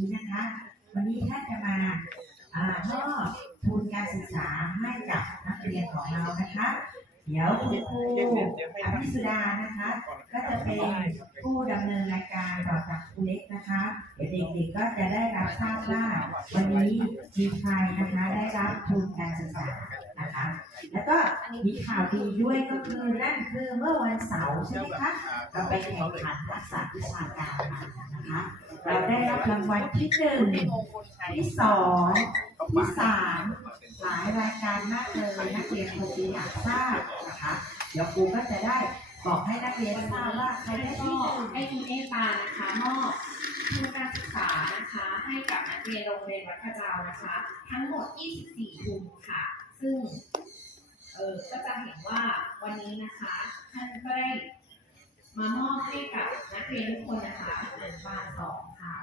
วันนี้นะคะ วันนี้ท่านจะมาอ่ามอบทุนการศึกษาให้กับนักเรียนของเรานะคะ เดี๋ยวคุณครูอภิสุดานะคะ ก็จะเป็นผู้ดำเนินรายการต่อจากครูเล็กนะคะเดี๋ยวเด็กๆก็จะได้รับทราบว่าวันนี้มีใครนะคะได้รับทุนการศึกษา นะคะ แล้วก็มีข่าวดีด้วยก็คือนั่นคือเมื่อวันเสาร์ใช่ไหมคะเราไปแข่งขันทักษะวิชาการมานะคะ เราได้รับรางวัลที่หนึ่งที่สองที่สามหลายรายการมากเลยนักเรียนคงจะอยากทราบนะคะเดี๋ยวครูก็จะได้บอกให้นักเรียนทราบว่าใครได้ก็ที่หนึ่งได้มีเมตตานะคะมอบทุนการศึกษานะคะ ให้กับนักเรียนโรงเรียนวัดพระเจ้านะคะ ทั้งหมด 24ทุนค่ะ ซึ่งเออก็จะเห็นว่าวันนี้นะคะท่านก็ได้มามอบให้กับนักเรียนทุกคนนะคะอนุบาลสองค่ะ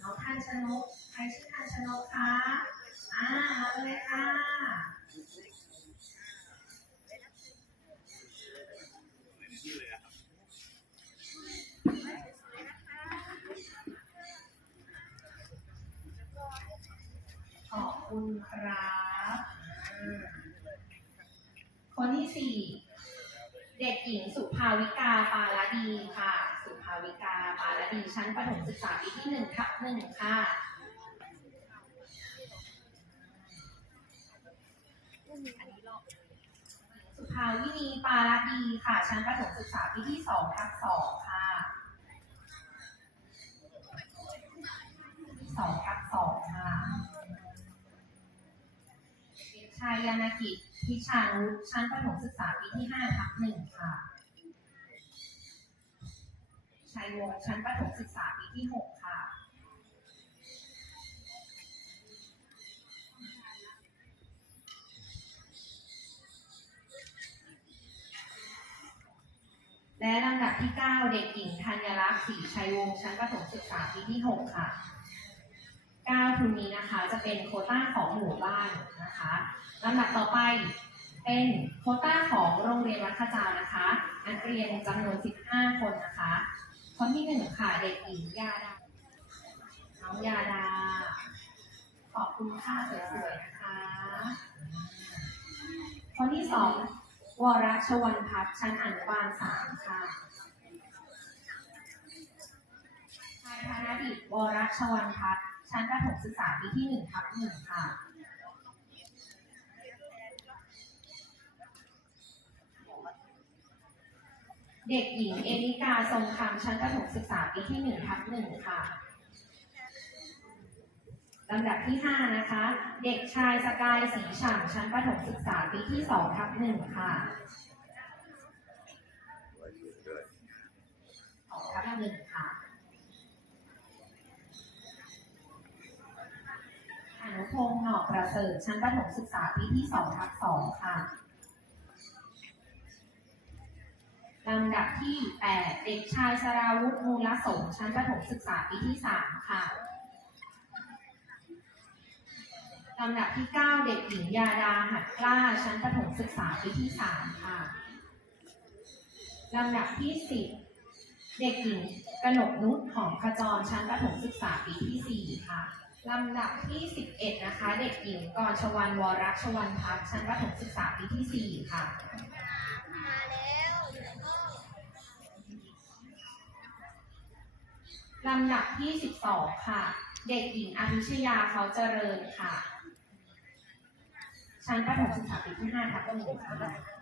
น้องท่านชนกใครชื่อท่านชนกคะอ่ามาเลยค่ะขอบคุณครับ คนที่สี่เด็กหญิงสุภาวิกาปาลดีค่ะ สุภาวิกาปาลดีชั้นประถมศึกษาปีที่หนึ่งทับหนึ่งค่ะสุภาวินีปาลดีค่ะ ชั้นประถมศึกษาปีที่สองทับสองค่ะสองทับสองค่ะายยานากิจพิชานุชั้นประถมศึกษาปีที่ห้าทับหนึ่งค่ะชัยวงชั้นประถมศึกษาปีที่หกค่ะและลำดับที่ 9 เด็กหญิงธัญลักษณ์ศรีชัยวงศ์ชั้นประถมศึกษาปีที่ 6 ค่ะ 9ทุนนี้นะคะ จะเป็นโคต้าของหมู่บ้านนะคะลำดับต่อไปเป็นโคต้าของโรงเรียนวัดขจานะคะนักเรียนจำนวน 15 คนนะคะ คนที่1ค่ะเด็กหญิงยาดา น้องยาดา ขอบคุณค่ะสวยๆนะคะ คนที่สองวรชวันพัฒน์ชั้นอนุบาลสามค่ะนายธนดิตวรชวันพัฒน์ ชั้นประถมศึกษาปีที่หนึ่งทับหนึ่งค่ะ เด็กหญิงเอลิกาทรงคำชั้นประถมศึกษาปีที่หนึ่งทับหนึ่งค่ะลำดับที่ 5 นะคะ เด็กชายสกายสีฉ่ำชั้นประถมศึกษาปีที่2ทับหนึ่งค่ะสองทับหนึ่งค่ะ นุพงศ์หนอกประเสริฐชั้นประถมศึกษาปีที่2ทับ2ค่ะลำดับที่ 8 เด็กชายสราวุธมูลสงชั้นประถมศึกษาปีที่ 3 ค่ะ ลำดับที่ 9 เด็กหญิงยาดาหัดกล้าชั้นประถมศึกษาปีที่ 3 ค่ะ ลำดับที่ 10 เด็กหญิงกนกนุชหอมขจรชั้นประถมศึกษาปีที่ 4 ค่ะ ลำดับที่ 11 นะคะ เด็กหญิงกรชวันวรชวันพัฒน์ชั้นประถมศึกษาปีที่ 4 ค่ะลำดับที่ 12 ค่ะ เด็กหญิงอภิชยาเขาเจริญค่ะ ชั้นประถมศึกษาปีที่ 5ทับหนึ่งค่ะ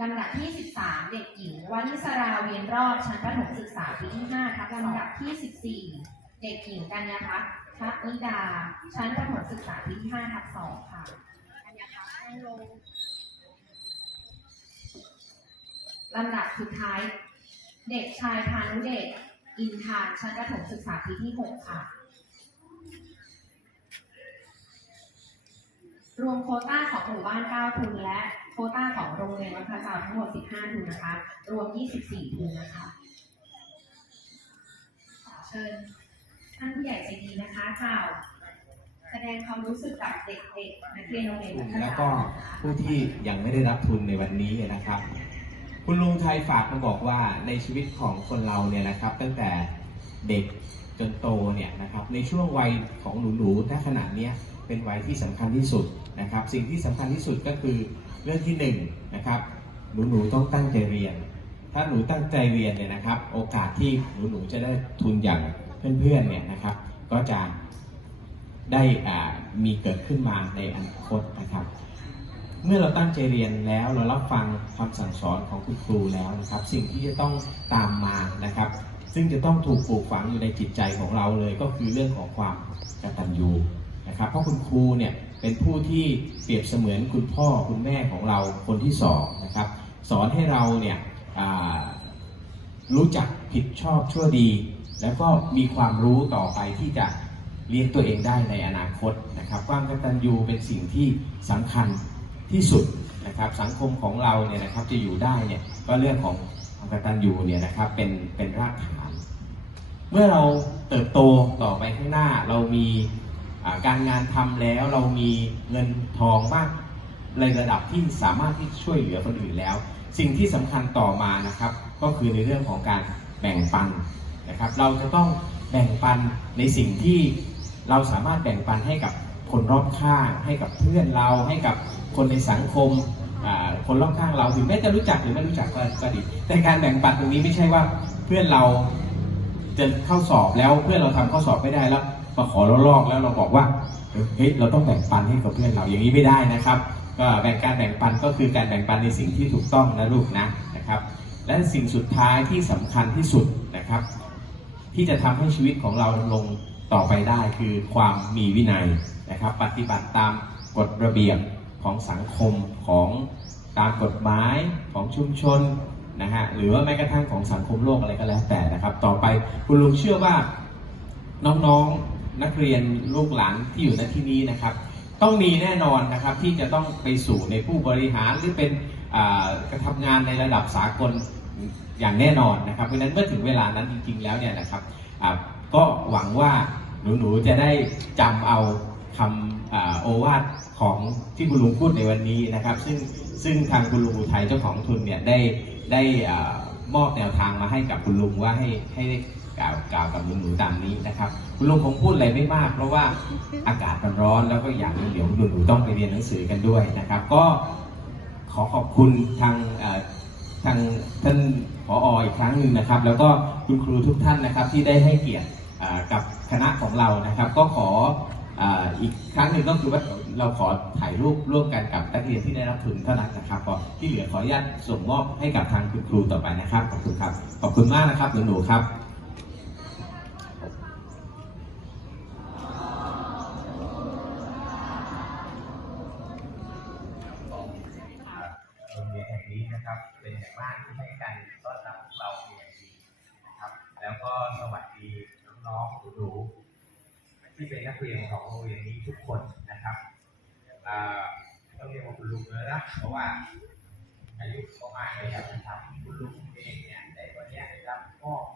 ลำดับที่ 13 เด็กหญิงวนิสราเวียนรอบชั้นประถมศึกษาปีที่5ทับลำดับที่ 14 เด็กหญิงกัญญาพัฒน์ทัพนิดา ชั้นประถมศึกษาปีที่5ทับ2ค่ะลำดับสุดท้าย เด็กชายพานุเดชอินทานชั้นประถมศึกษาปีที่ 6 ค่ะ รวมโคต้าของหมู่บ้าน9ทุนและ โคต้าของโรงเรียนวัดพระจ้าทั้งหมด 15 ทุนนะคะ รวม 24 ทุนนะคะขอเชิญท่านผู้ใหญ่ใจดีนะคะกล่าวแสดงความรู้สึกกับเด็กๆนักเรียนโรงเรียนวัดพระแล้วเจ้าก็นะคะ ผู้ที่ยังไม่ได้รับทุนในวันนี้นะครับ คุณลุงไทยฝากมาบอกว่าในชีวิตของคนเราเนี่ยนะครับ ตั้งแต่เด็กจนโตเนี่ยนะครับ ในช่วงวัยของหนูๆณขณะเนี้ยเป็นวัยที่สำคัญที่สุดนะครับ สิ่งที่สำคัญที่สุดก็คือ เรื่องที่หนึ่งนะครับหนูๆต้องตั้งใจเรียน ถ้าหนูตั้งใจเรียนเนี่ยนะครับ โอกาสที่หนูๆจะได้ทุนอย่างเพื่อนๆเนี่ยนะครับ ก็จะได้อ่ามีเกิดขึ้นมาในอนาคตนะครับ เมื่อเราตั้งใจเรียนแล้วเรารับฟังคำสั่งสอนของคุณครูแล้วนะครับ สิ่งที่จะต้องตามมานะครับ ซึ่งจะต้องถูกปลูกฝังอยู่ในจิตใจของเราเลย ก็คือเรื่องของความกตัญญูนะครับ เพราะคุณครูเนี่ย เป็นผู้ที่เปรียบเสมือนคุณพ่อคุณแม่ของเราคนที่สองนะครับ สอนให้เราเนี่ยรู้จักผิดชอบชั่วดี แล้วก็มีความรู้ต่อไปที่จะเลี้ยงตัวเองได้ในอนาคตนะครับความกตัญญูเป็นสิ่งที่สำคัญที่สุดนะครับ สังคมของเราเนี่ยนะครับจะอยู่ได้เนี่ยก็เรื่องของความกตัญญูเนี่ยนะครับเป็นเป็นรากฐาน เมื่อเราเติบโตต่อไปข้างหน้าเรามี การงานทำแล้วเรามีเงินทองมากในระดับที่สามารถที่ช่วยเหลือคนอื่นแล้ว สิ่งที่สำคัญต่อมานะครับ ก็คือในเรื่องของการแบ่งปันนะครับ เราจะต้องแบ่งปันในสิ่งที่เราสามารถแบ่งปันให้กับคนรอบข้าง ให้กับเพื่อนเราให้กับคนในสังคมคนรอบข้างเราถึงแม้จะรู้จักหรือไม่รู้จักก็ดีแต่การแบ่งปันตรงนี้ไม่ใช่ว่าเพื่อนเราจะเข้าสอบแล้วเพื่อนเราทำข้อสอบไม่ได้แล้ว มาขอเราลอกแล้วเราบอกว่าเฮ้ยเราต้องแบ่งปันให้กับเพื่อนเราอย่างนี้ไม่ได้นะครับ ก็แบ่งการแบ่งปันก็คือการแบ่งปันในสิ่งที่ถูกต้องนะลูกนะนะครับ และสิ่งสุดท้ายที่สำคัญที่สุดนะครับ ที่จะทำให้ชีวิตของเราดำรงต่อไปได้คือความมีวินัยนะครับ ปฏิบัติตามกฎระเบียบของสังคมของตามกฎหมายของชุมชนนะฮะหรือว่าแม้กระทั่งของสังคมโลกอะไรก็แล้วแต่นะครับ ต่อไปคุณลุงเชื่อว่าน้องๆ นักเรียนลูกหลานที่อยู่ณที่นี้นะครับ ต้องมีแน่นอนนะครับที่จะต้องไปสู่ในผู้บริหารหรือเป็นกระทำงานในระดับสากลอย่างแน่นอนนะครับเพราะฉะนั้นเมื่อถึงเวลานั้นจริง ๆ แล้วเนี่ยนะครับก็หวังว่าหนูๆจะได้จำเอาคำโอวาทของที่คุณลุงพูดในวันนี้นะครับ ซึ่งซึ่งทางคุณลุงอุทัยเจ้าของทุนเนี่ยได้ได้มอบแนวทางมาให้กับคุณลุงว่าให้ให้ กล่าวกล่าวกับหนูๆตามนี้นะครับ คุณลุงคงพูดอะไรไม่มาก เพราะว่าอากาศมันร้อนแล้วก็อย่างนึงเดี๋ยวหนูๆต้องไปเรียนหนังสือกันด้วยนะครับ ก็ขอขอบคุณทางทางท่านผออีกครั้งหนึ่งนะครับ แล้วก็คุณครูทุกท่านนะครับที่ได้ให้เกียรติกับคณะของเรานะครับ ก็ขออ,อีกครั้งหนึ่งก็คือว่าเราขอถ่ายรูปร่วมกันกับนักเรียนที่ได้รับทุนเท่านั้นนะครับก็ที่เหลือขออนุญาตส่งมอบให้กับทางคุณครูต่อไปนะครับขอบคุณครับขอบคุณมากนะครับหนูๆครับ นะเพราะว่าอายุก็มากเลยครับนะครับคุณลุงเองเนี่ยในวันนี้ได้รับมอบ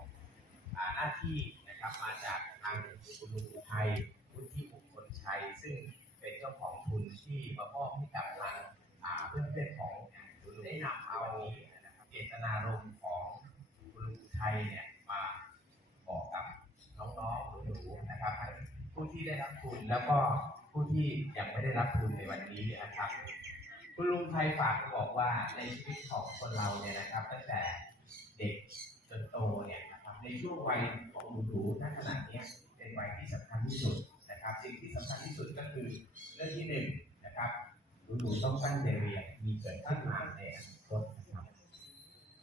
หน้าที่นะครับมาจากทางคุณลุงอุทัยวุฒิมงคลชัย ซึ่งเป็นเจ้าของทุนที่มามอบให้กับทางอ่าเพื่อนของคุณลุงได้นำเอานะครับเจตนารมณ์ของคุณลุงอุทัยเนี่ยมาบอกกับน้องๆหนูๆนะครับผู้ที่ได้รับทุนแล้วก็ผู้ที่ยังไม่ได้รับทุนในวันนี้นะครับ คุณลุงไทยฝากบอกว่าในชีวิตของคนเราเนี่ยนะครับ ตั้งแต่เด็กจนโตเนี่ยนะครับในช่วงวัยของหนูๆณขณะนี้เป็นวัยที่สำคัญที่สุดนะครับ สิ่งที่สำคัญที่สุดก็คือเรื่องที่หนึ่งนะครับหนูๆต้องตั้งใจเรียนมีเกิดขึ้นมาในอนาคตนะครับ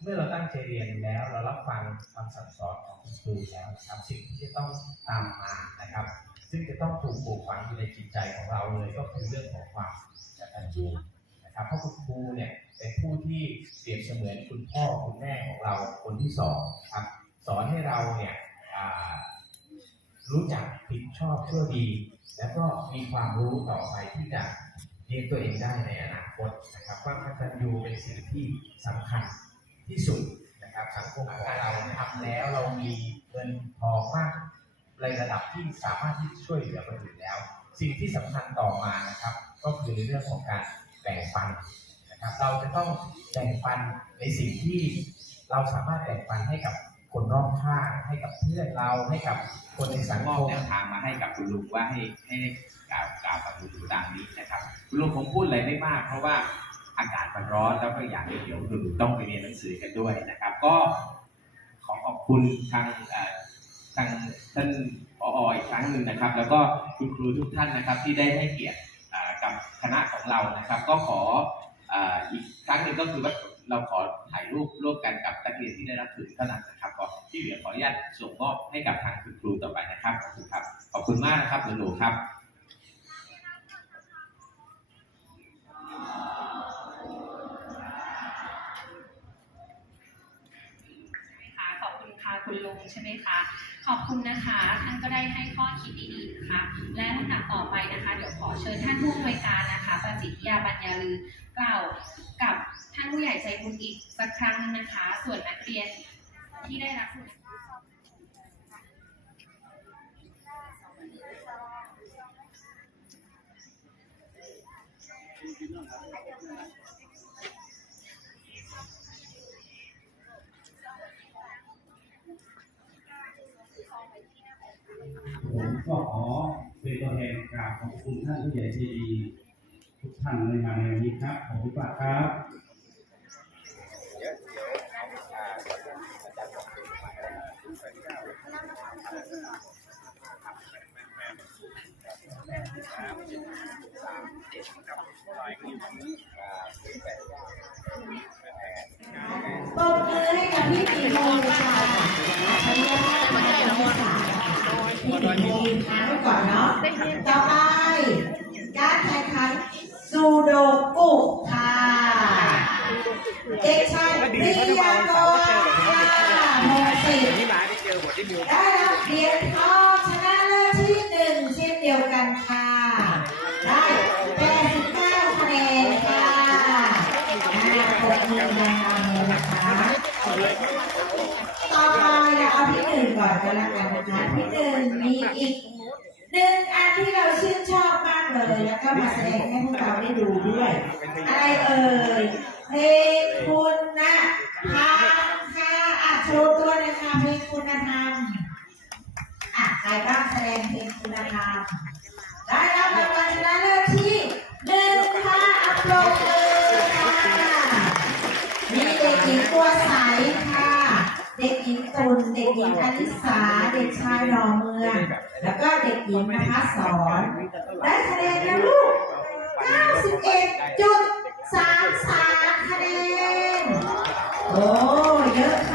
เมื่อเราตั้งใจเรียนแล้วเรารับฟังคำสั่งสอนของคุณครูแล้วนะครับสิ่งที่จะต้องตามมานะครับ ซึ่งจะต้องถูกปลูกฝังอยู่ในจิตใจของเราเลยก็คือเรื่องของความกตัญญู นะครับเพราะคุณครูเนี่ยเป็นผู้ที่เปรียบเสมือนคุณพ่อคุณแม่ของเราคนที่สองครับสอนให้เราเนี่ยรู้จักผิดชอบชั่วดี แล้วก็มีความรู้ต่อไปที่จะเลี้ยงตัวเองได้ในอนาคตนะครับความกตัญญูเป็นสิ่งที่สำคัญที่สุดนะครับสังคมของเราทำแล้วเรามีเงินทอมากในระดับที่สามารถที่จะช่วยเหลือคนอื่นแล้ว สิ่งที่สำคัญต่อมานะครับ ก็คือในเรื่องของการ แบ่งปันนะครับ เราจะต้องแบ่งปันในสิ่งที่เราสามารถแบ่งปันให้กับคนรอบข้างให้กับเพื่อนเราให้กับคนในสังคมแนวทางมาให้กับคุณลุงว่าให้ให้กล่าวกล่าวกับคุณลุงตามนี้นะครับคุณลุงคงพูดอะไรไม่มาก เพราะว่าอากาศมันร้อนแล้วก็อย่างเดี๋ยวคุณลุงต้องไปเรียนหนังสือกันด้วยนะครับ ก็ขอขอบคุณทางทางท่านผออีกครั้งหนึ่งนะครับ แล้วก็คุณครูทุกท่านนะครับที่ได้ให้เกียรติ กับคณะของเรานะครับ ก็ขออ,อีกครั้งหนึ่งก็คือว่าเราขอถ่ายรูปร่วมกันกับนักเรียนที่ได้รับทุนเท่านั้นนะครับก็ที่เหลือขออนุญาตส่งมอบให้กับทางคุณครูต่อไปนะครับขอบคุณครับขอบคุณมากนะครับหนูๆครับค่ะขอบคุณค่ะคุณลุงใช่ไหมคะ ขอบคุณนะคะท่านก็ได้ให้ข้อคิดดีๆนะคะ และลำดับต่อไปนะคะ เดี๋ยวขอเชิญท่านผู้อำนวยการนะคะ ประสิทธิยาบัญญาลือกล่าวกับท่านผู้ใหญ่ใจบุญอีกสักครั้งหนึงนะคะ ส่วนนักเรียนที่ได้รับทุน ก็ขอเป็นตัวแทนกราบขอบคุณท่านผู้ใหญ่ใจดีทุกท่านในงานในวันนี้ครับขอบคุณมากครับปร ต่อไป การแข่งขันซูโดกุค่ะเด็กชายปริยากรค่ะโมสิได้รับเหรียญทองชนะเลิศที่หนึ่งเช่นเดียวกันค่ะ ได้89คะแนนค่ะอ่าปรบมือดังๆเลยนะคะต่อไปเราเอาที่หนึ่งก่อนก็แล้วกันนะคะที่หนึ่งมีอีก หนึ่งอันที่เราชื่นชอบมากเลยแล้วก็มาแสดงให้พวกเราได้ดูด้วย อะไรเอ่ยเพลงคุณนะธรรมค่ะอะโชว์ตัวเลยค่ะเพลงคุณธรรมอะใครบ้างแสดงเพลงคุณธรรมได้รับรางวัลชนะเลิศที่หนึ่งค่ะอัปโหลดเลยค่ะมีเด็กหญิงตัวใสค่ะ เด็กหญิงตุลเด็กหญิงอนิสา เด็กชายรอเมือง แล้วก็เด็กหญิงนะคะสอนได้คะแนนนะลูก 91.33 คะแนน โอ้ เยอะค่ะ